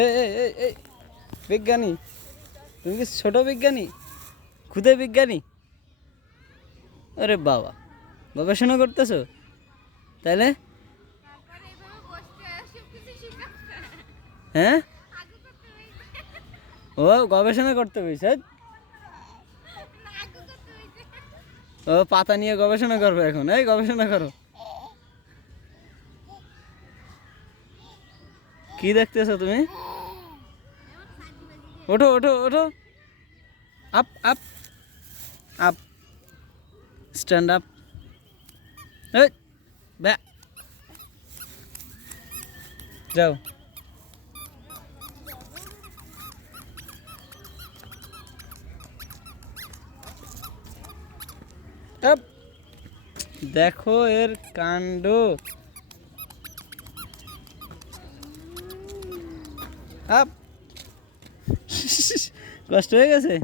এই বিজ্ঞানী, তুমি কি ছোট বিজ্ঞানী, ক্ষুদে বিজ্ঞানী? আরে বাবা, গবেষণা করতেছো তাইলে? হ্যাঁ, ও গবেষণা করতে বলছে। ও পাতা নিয়ে গবেষণা করবে এখন। এই গবেষণা করো। কি দেখতেছো তুমি? ওঠো ওঠো ওঠো, up up up, stand up. এই ব্যাক, যাও। আপ, দেখো এর কাণ্ড। আপ, কষ্ট হয়ে গেছে।